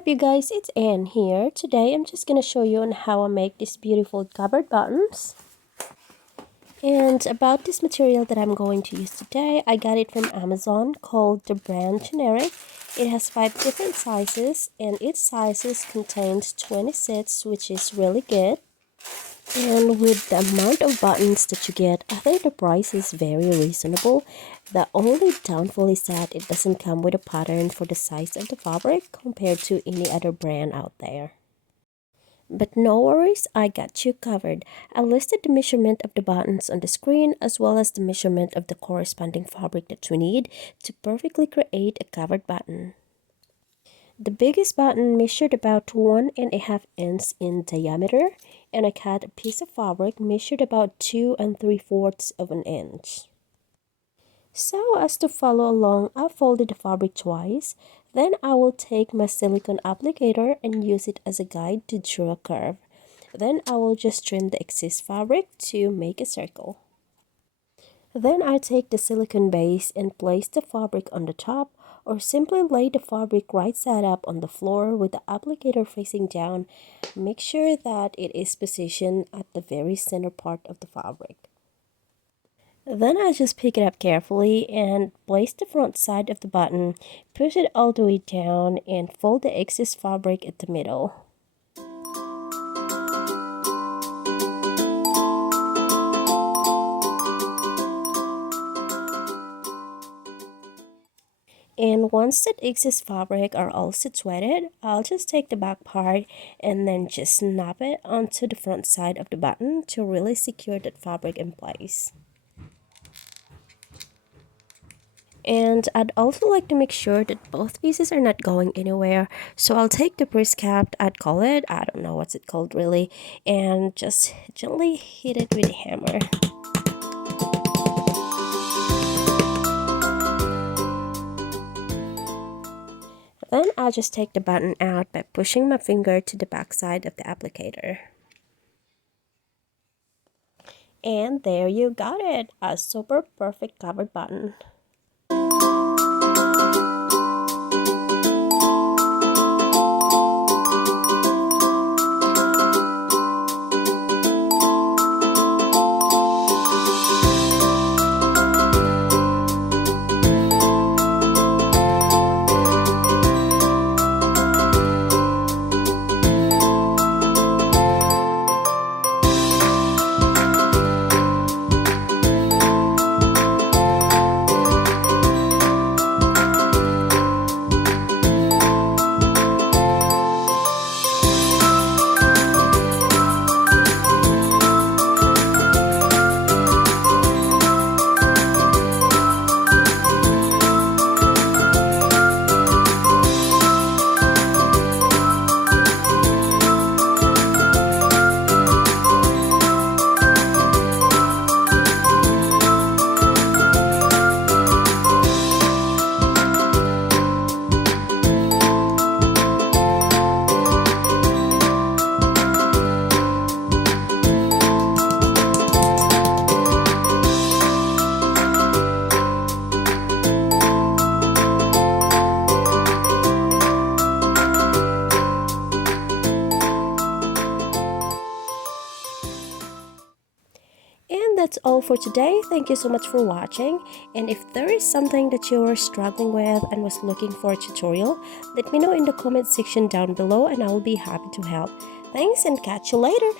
up you guys, it's Anne here. Today I'm just gonna show you on how I make these beautiful covered buttons. And about this material that I'm going to use today, I got it from Amazon called the brand Generic. It has 5 different sizes and each sizes contains 20 sets, which is really good. And with the amount of buttons that you get, I think the price is very reasonable. The only downfall is that it doesn't come with a pattern for the size of the fabric compared to any other brand out there. But no worries, I got you covered. I listed the measurement of the buttons on the screen as well as the measurement of the corresponding fabric that we need to perfectly create a covered button. The biggest button measured about 1.5 inches in diameter, and I cut a piece of fabric measured about 2 3/4 of an inch. So as to follow along, I folded the fabric twice. Then I will take my silicone applicator and use it as a guide to draw a curve. Then I will just trim the excess fabric to make a circle. Then I take the silicone base and place the fabric on the top, or simply lay the fabric right side up on the floor with the applicator facing down. Make sure that it is positioned at the very center part of the fabric. Then I just pick it up carefully and place the front side of the button, push it all the way down, and fold the excess fabric at the middle. And once that excess fabric are all situated, I'll just take the back part and then just snap it onto the front side of the button to really secure that fabric in place. And I'd also like to make sure that both pieces are not going anywhere. So I'll take the press cap, I'd call it, I don't know what's it called really, and just gently hit it with a hammer. Then I'll just take the button out by pushing my finger to the back side of the applicator. And there you got it, a super perfect covered button. And that's all for today. Thank you so much for watching. And if there is something that you are struggling with and was looking for a tutorial, let me know in the comment section down below and I will be happy to help. Thanks and catch you later.